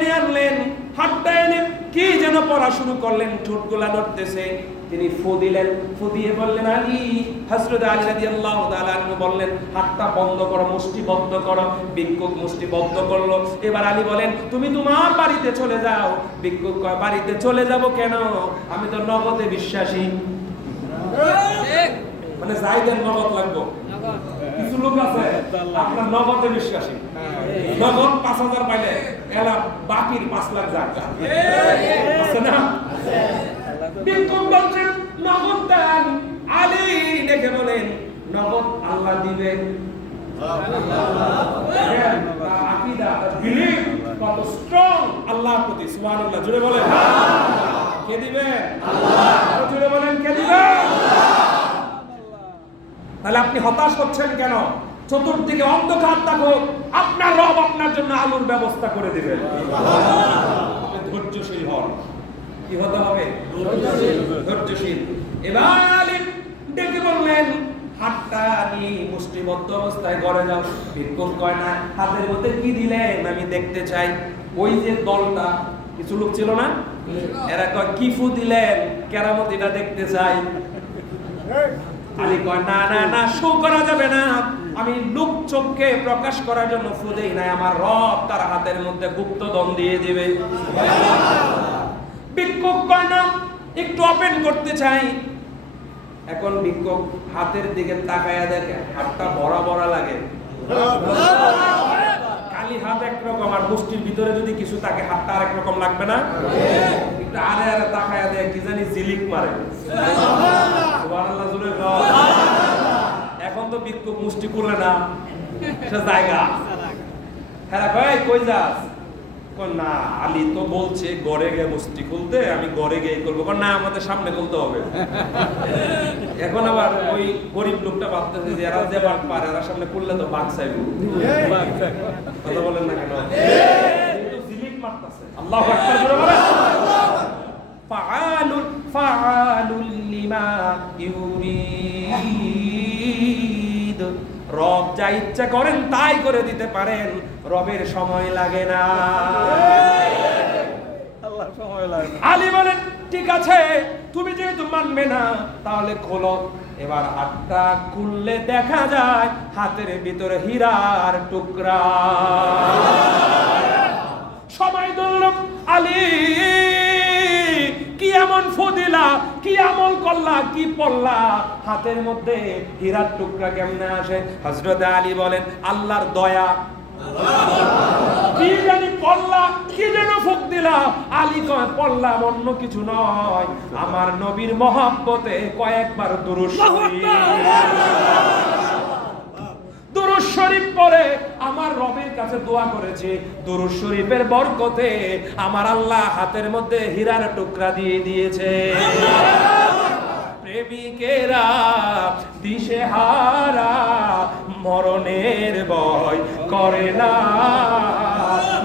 টেনে আনলেন, হাতটা এনে কি যেন পড়া শুরু করলেন, ঠোঁটগুলা নড়তেছে। তিনি ফু দিলেন, ফু দিয়ে বললেন আলী, হযরত আলী রাদিয়াল্লাহু তাআলা আনহু বললেন হাতটা বন্ধ করো, মুষ্টি বদ্ধ করো। ভিক্ষুক মুষ্টি বদ্ধ করলো। এবার আলী বলেন তুমি তোমার বাড়িতে চলে যাও। ভিক্ষুক কয় বাড়িতে চলে যাব কেন, আমি তো নগদে বিশ্বাসী। মানে যাইদের নগদ লাগবে। কিছু লোক আছে আপনার নগদে বিশ্বাসী, নগদ ৫,০০০ পাইলে এলা বাকির ৫ লাখ যায় আছে না। ভিক্ষুক বলছেন নগদ দেন। আলী দেখে বলেন নগদ আল্লাহ দিবে। আকীদা বিলিভ কত স্ট্রং আল্লাহর প্রতি, সুবহানাল্লাহ। জোরে বলেন কে দিবে? আল্লাহ। জোরে বলেন কে দিবে? তাহলে আপনি হতাশ হচ্ছেন কেন? চতুর্দিকে অন্ধকার থাকুক, আপনার রব আপনার জন্য আলোর ব্যবস্থা করে দিবেন। ধৈর্যশীল হন। কি হতে হবে? ধৈর্যশীল। এবার আলী ডেকে বললেন হাতটা নিয়ে মুষ্টিবদ্ধ অবস্থায় ঘরে যাও। ভিক্ষুক কয় না হাতের মধ্যে কি দিলেন আমি দেখতে চাই। ওই যে দলটা কিছু লোক ছিল না, এরা কয় কি ফু দিলেন, কেরামতিটা দেখতে চাই। আলী কয় না না না, শো করা যাবে না, আমি লোক চোখকে প্রকাশ করার জন্য ফু দেই না, আমার রব তার হাতের মধ্যে গুপ্তধন দিয়ে দিবে। ভিক্ষুক কয় না একটু ওপেন করতে চাই। এখন ভিক্ষুক হাতের দিকে তাকায়া দেখে হাতটা বড় বড় লাগে। খালি হাত একরকম আর মুষ্টির ভিতরে যদি কিছু থাকে হাতটা আরেক রকম লাগবে না? একটু আরে আরে তাকায়া দেখে কি জানি জিলিক মারে। সুবহানাল্লাহ জোরে বল। এখন তো ভিক্ষুক মুষ্টি খুলে না, সে জায়গা। হ্যাঁ ভাই কই যাস? না আলী তো বলছে ঘরে গিয়ে মুষ্টি খুলতে, আমি ঘরে গিয়ে করবো। না আমাদের সামনে খুলতে হবে। এখন আবার ওই গরিব লোকটা ভাবতেছে যে এরা যে বাঘ পারে, এরা সামনে খুললে তো বাঘ চাইব। কথা বলেন না কেন? জিলিক মারতেছে। আল্লাহু আকবার জোরে বলেন। ফাআলুল লিমা ইউরিদ। রব যা ইচ্ছা করেন তাই করে দিতে পারেন, রবের সময় লাগে না। আল্লাহর সময় লাগে না। আলী বলেন ঠিক আছে তুমি যেহেতু মানবে না তাহলে খোলো। এবার হাতটা খুললে দেখা যায় হাতের ভিতরে হীরার টুকরা। সবাই বলল আলী কি এমন ফদিলা, কি আমল করলা, কি পড়লা, হাতের মধ্যে হীরার টুকরা কেমনে আসে? হযরত আলী বলেন আল্লাহর দয়া। কি জানি পড়লা, কি যেন ফুক দিলা। আলী কয় পড়লাম অন্য কিছু নয়, আমার নবীর মহব্বতে কয়েকবার দুরূদ শরীফ। দুরূদ শরীফ পড়ে আমার রবের কাছে দোয়া করেছে, দুরূদ শরীফের বরকতে আমার আল্লাহ হাতের মধ্যে হীরার টুকরা দিয়ে দিয়েছে। প্রেমিকেরা দিশেহারা মরণের ভয় করে না,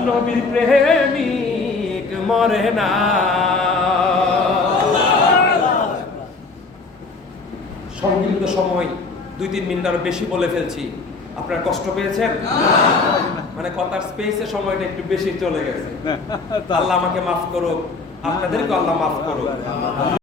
নবীর প্রেমিক মরে না। সংক্ষিপ্ত সময় 2-3 মিনিট আরো বেশি বলে ফেলছি, আপনারা কষ্ট পেয়েছেন? মানে কথার স্পেসে সময়টা একটু বেশি চলে গেছে। আল্লাহ আমাকে মাফ করুক, আপনাদেরকে আল্লাহ মাফ করুক।